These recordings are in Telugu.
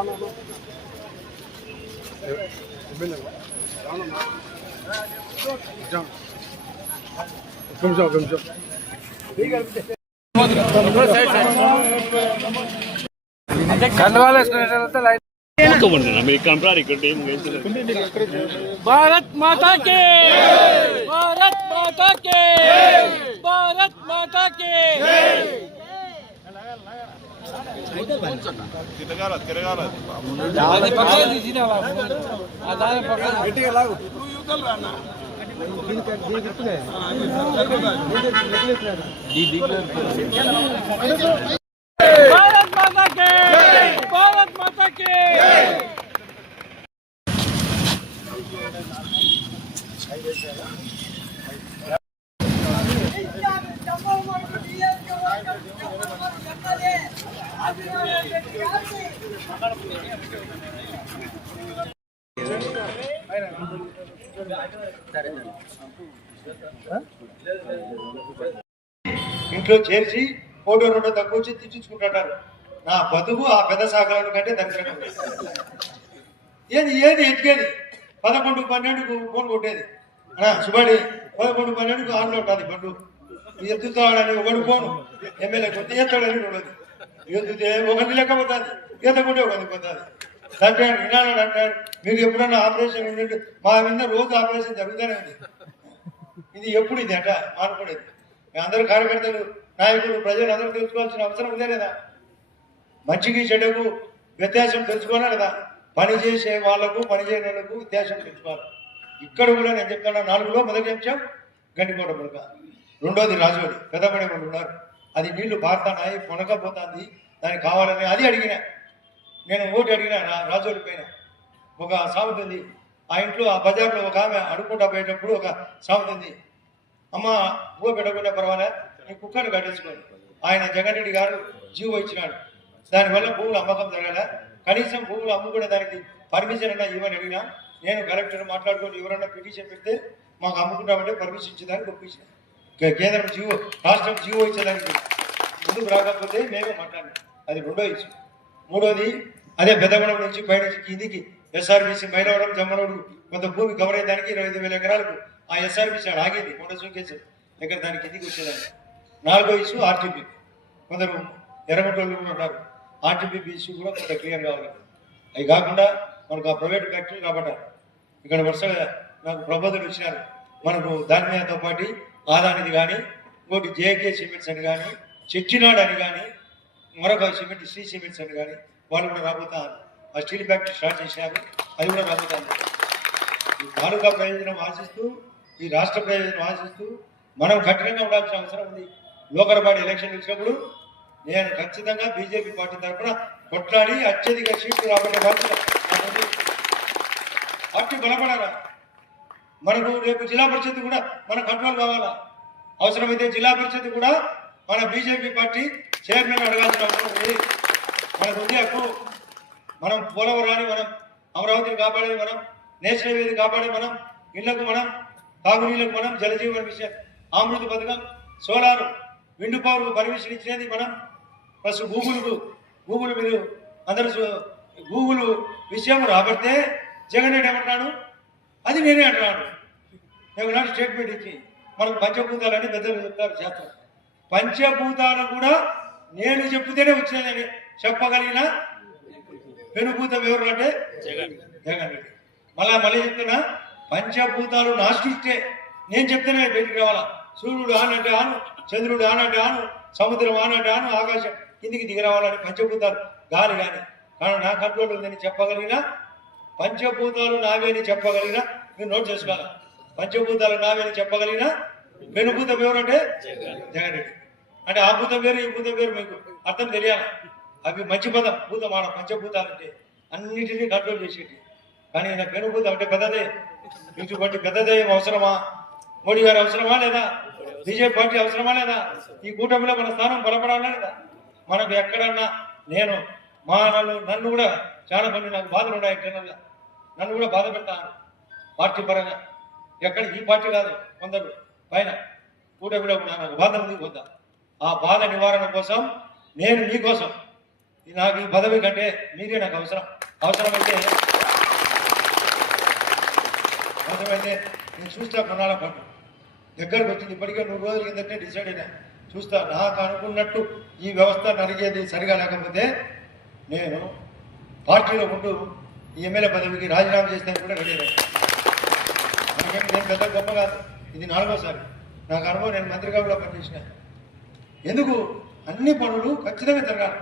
भारत माता के, भारत माता के, भारत माता के। भारत माता के, भारत माता के। ఇంట్లో చేర్చి ఫోటో రెండు తక్కువ వచ్చి తెచ్చుకుంటారు. నా బతుకు ఆ పెద్ద సాగరాల కంటే దరిద్రంగా ఏది ఏది ఎతికేది 11-12కు ఫోన్ కొట్టేది. సుబాడి 11-12కు ఆన్లో ఉంటుంది బండు ఎత్తుతాడని ఒకడు ఫోను ఎమ్మెల్యే కొత్త ఎత్తాడని ఉండదు. ఎత్తుతే ఒకటి లెక్క పోతుంది, ఎత్తకుంటే ఒకటి పోతుంది. అంటాడు వినాలని అంటాడు. మీరు ఎప్పుడన్నా ఆపరేషన్ ఉండండి, మా మీద రోజు ఆపరేషన్ జరుగుతూనే ఉంది. ఇది ఎప్పుడు ఇది అట మానుకునేది. అందరూ కార్యకర్తలు, నాయకులు, ప్రజలు అందరూ తెలుసుకోవాల్సిన అవసరం ఉందే లేదా? మంచికి చెడుకు వ్యత్యాసం తెలుసుకోవాలా లేదా? పని చేసే వాళ్ళకు పని చేయని వాళ్ళకు వ్యత్యాసం తెలుసుకోవాలి. ఇక్కడ కూడా నేను చెప్తాను, 4లో మొదటి అంశం గండికోట పుడక, రెండోది రాజోడి పెద్దపడే వాళ్ళు ఉన్నారు. అది నీళ్లు పారుతానాయి, పొనకపోతుంది, దానికి కావాలని అది అడిగినా. నేను ఓటు అడిగినా రాజోడి పైన. ఒక సామెత ఉంది, ఆ ఇంట్లో ఆ బజార్లో ఒక ఆమె అడుక్కుంటా పోయేటప్పుడు ఒక సామెత ఉంది, అమ్మ పువ్వు పెట్టకుండా పర్వాలే నీ కుక్కను కట్టేసుకోండి. ఆయన జగన్ రెడ్డి గారు జీవో ఇచ్చినాడు, దానివల్ల భూములు అమ్మకం జరగాల, కనీసం భూములు అమ్ముకునే దానికి పర్మిషన్ అన్నా ఇవ్వని అడిగినా. నేను కలెక్టర్ మాట్లాడుకొని ఎవరన్నా పిటిషన్ పెడితే మాకు అమ్ముకుంటామంటే పర్మిషన్ ఇచ్చేదానికి ఒప్పించిన. కేంద్రం జీవో, రాష్ట్రం జీవో ఇచ్చేదానికి ముందుకు రాకపోతే మేమే మాట్లాడినాం. అది రెండో ఇష్యూ. మూడోది అదే పెద్దగొండం నుంచి పైనుంచి కిందికి ఎస్ఆర్బీసీ మైలవరం జమ్మనోడు కొంత భూమి కవర్ అయ్యేదానికి 25,000 ఎకరాలకు ఆ ఎస్ఆర్బీసీ ఆగింది కొండ సూకేసి దగ్గర, దానికి కిందికి వచ్చేదాన్ని. నాలుగో ఇష్యూ ఆర్టీపీ. కొందరు ఎర్రగొట్టోళ్ళు కూడా ఉన్నారు. ఆర్టీపీ ఇష్యూ కూడా కొంత క్లియర్ కావాలి. అవి కాకుండా మనకు ఆ ప్రైవేట్ ఫ్యాక్టరీ కాబట్టి ఇక్కడ వరుసగా నాకు ప్రబోధులు వచ్చినారు. మనకు దానితో పాటు ఆదానిది కానీ, ఇంకోటి జేకే సిమెంట్స్ అని కానీ, చెట్టినాడు అని కానీ, మరొక సిమెంట్ శ్రీ సిమెంట్స్ అని కానీ వాళ్ళు కూడా రాబోతారు. ఆ స్టీల్ ఫ్యాక్టరీ స్టార్ట్ చేసినారు, అది కూడా రాబోతారు. ఈ తాలూకా ప్రయోజనం ఆశిస్తూ, ఈ రాష్ట్ర ప్రయోజనం ఆశిస్తూ మనం కఠినంగా ఉండాల్సిన అవసరం ఉంది. లోకల్ బాడీ ఎలక్షన్ వచ్చినప్పుడు నేను ఖచ్చితంగా బీజేపీ పార్టీ తరఫున కొట్లాడి అత్యధిక సీట్లు రాబట్టే బాధ్యత పార్టీ బలపడాలా. మనకు రేపు జిల్లా పరిషత్ కూడా మన కంట్రోల్ కావాలా. అవసరమైతే జిల్లా పరిషత్ కూడా మన బీజేపీ పార్టీ చైర్మన్ అడగాల్సిన అవసరం ఉంది. మనకు ఉంది హక్కు. మనం పోలవరాన్ని మనం అమరావతిని కాపాడేది మనం, నేషనల్ హైవేని కాపాడేది మనం, ఇళ్లకు మనం, తాగునీళ్లకు మనం, జలజీవన మిషన్, అమృత పథకం, సోలారు, విండ్ పవర్కు పర్మిషన్ ఇచ్చినది మనం. ప్లస్ గూగుల్ మీరు అందరూ గూగుల్ విషయం రాబడితే జగన్ రెడ్డి ఏమంటున్నాడు, అది నేనే అంటున్నాడు. ఏమన్నాడు స్టేట్మెంట్ ఇచ్చి, మనకు పంచభూతాలని పెద్దలు చెప్తారు శాస్త్రం. పంచభూతాలు కూడా నేను చెప్తేనే వచ్చినాయని చెప్పగలిగిన పెనుభూతం ఎవరు అంటే జగన్ రెడ్డి. మళ్ళీ చెప్తున్నా, పంచభూతాలు నా సృష్టే, నేను చెప్తేనే బయటికి రావాలా. సూర్యుడు ఆనంటే ఆను, చంద్రుడు ఆనంటే ఆను, సముద్రం ఆనంటే ఆను, ఆకాశం కిందికి దిగి రావాలని పంచభూతాలు గాలి కానీ కానీ నా కంట్రోల్ ఉందని చెప్పగలిగిన, పంచభూతాలు నావే అని చెప్పగలిగిన, మీరు నోట్ చేసుకోవాలి, పంచభూతాలు నావే అని చెప్పగలిగిన పెనుభూతం ఎవరంటే జగన్ రెడ్డి. అంటే ఆ భూతం వేరు, ఈ భూతం వేరు, మీకు అర్థం తెలియాలి. అవి మంచి పదం భూతం, ఆడ పంచభూతాలు అంటే అన్నిటినీ కంట్రోల్ చేసేటి. కానీ ఈయన పెనుభూతం అంటే పెద్దదే, ఇటువంటి పెద్దదే అవసరమా? మోడీ గారు అవసరమా లేదా? బీజేపీ పార్టీ అవసరమా లేదా? ఈ కూటమిలో మన స్థానం బలపడాలా లేదా? మనకు ఎక్కడన్నా నేను నన్ను కూడా చాలా మంది నాకు బాధలు ఉన్నాయి, జనంగా నన్ను కూడా బాధ పెడతాను పార్టీ పరంగా. ఎక్కడ ఈ పార్టీ కాదు, కొందరు పైన కూటమిలో నాకు బాధ ఉంది. కొంత ఆ బాధ నివారణ కోసం నేను మీకోసం నాకు ఈ పదవి కంటే మీరే నాకు అవసరమైతే నేను చూస్తా కొనాల పాటు దగ్గరకు వచ్చింది. ఇప్పటికే 100 రోజుల కిందటే డిసైడ్ అయినా చూస్తా. నాకు అనుకున్నట్టు ఈ వ్యవస్థ నరిగేది సరిగా లేకపోతే నేను పార్టీలో ఉంటూ ఈ ఎమ్మెల్యే పదవికి రాజీనామా చేస్తాను కూడా రెడీ అయ్యాను. నేను పెద్ద గొప్ప కాదు, ఇది 4వసారి నాకు అనుభవం. నేను మంత్రిగా కూడా పనిచేసిన. ఎందుకు అన్ని పనులు ఖచ్చితంగా జరగాలి.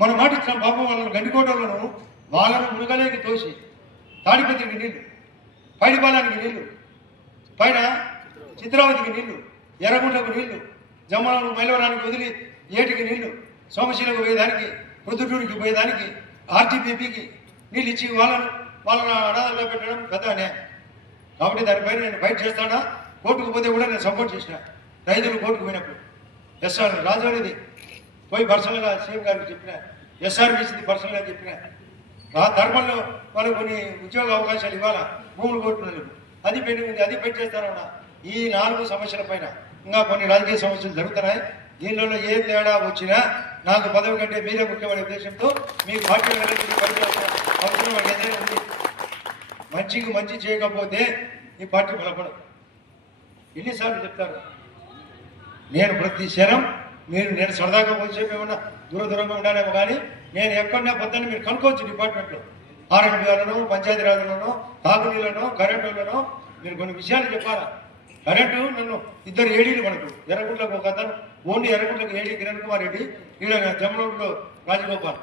మనం మాట ఇచ్చిన పాపం వాళ్ళని గండికోటలను వాళ్ళను మునగలేకి తోసి తాడిపత్రికి నీళ్లు, పైడిపాలానికి నీళ్లు, పైన చిత్రావతికి నీళ్లు, ఎర్రగుంటకు నీళ్లు, జమ్మలను మైలవరానికి వదిలి ఏటికి నీళ్లు, సోమశీలకు పోయేదానికి, ప్రొద్దుటూరికి పోయేదానికి, ఆర్టీపీపీకి నీళ్ళు ఇచ్చి వాళ్ళని అనాథంగా పెట్టడం పెద్ద అన్యాయం. కాబట్టి దానిపైన నేను ఫైట్ చేస్తానా. కోర్టుకు పోతే కూడా నేను సపోర్ట్ చేసిన. రైతులు కోర్టుకు పోయినప్పుడు ఎస్ఆర్ రాజవనిది పోయి పర్సనల్గా సీఎం గారికి చెప్పిన, ఎస్ఆర్బీసీది పర్సనల్గా చెప్పిన. ఆ ధర్మంలో వాళ్ళు కొన్ని ఉద్యోగ అవకాశాలు ఇవ్వాలా భూములు కొట్టున్నారు, అది పెండింగ్ ఉంది, అది పెట్టి చేస్తారన్నా. ఈ 4 సమస్యల పైన ఇంకా కొన్ని రాజకీయ సమస్యలు జరుగుతున్నాయి. దీనిలో ఏ తేడా వచ్చినా నాకు పదవి కంటే మీరే ముఖ్యమైన ఉద్దేశంతో మీ పార్టీ అవసరం ఏదైనా ఉంది. మంచికి మంచి చేయకపోతే ఈ పార్టీ బలపడదు. ఎన్నిసార్లు చెప్తారు. నేను ప్రతి క్షణం నేను సరదాగా కొంచెంసేపు ఏమన్నా దూరంగా ఉండాలేమో కానీ నేను ఎక్కడన్నా పొద్దున్న మీరు కనుక్కోవచ్చు. డిపార్ట్మెంట్లో ఆర్ఎండ్బీఆర్లను, పంచాయతీరాజ్లను, తాగునీళ్ళను, కరెంటులను మీరు కొన్ని విషయాలు చెప్పాలా. కరెంటు నన్ను 2 ఏడీలు మనకు ఎర్రగుంట్లకు ఒక అతను ఓన్లీ ఎర్రగుంట్లకు ఏడీ కిరణ్ కుమార్ రెడ్డి, ఈడ జమ్మలూరులో రాజగోపాల్.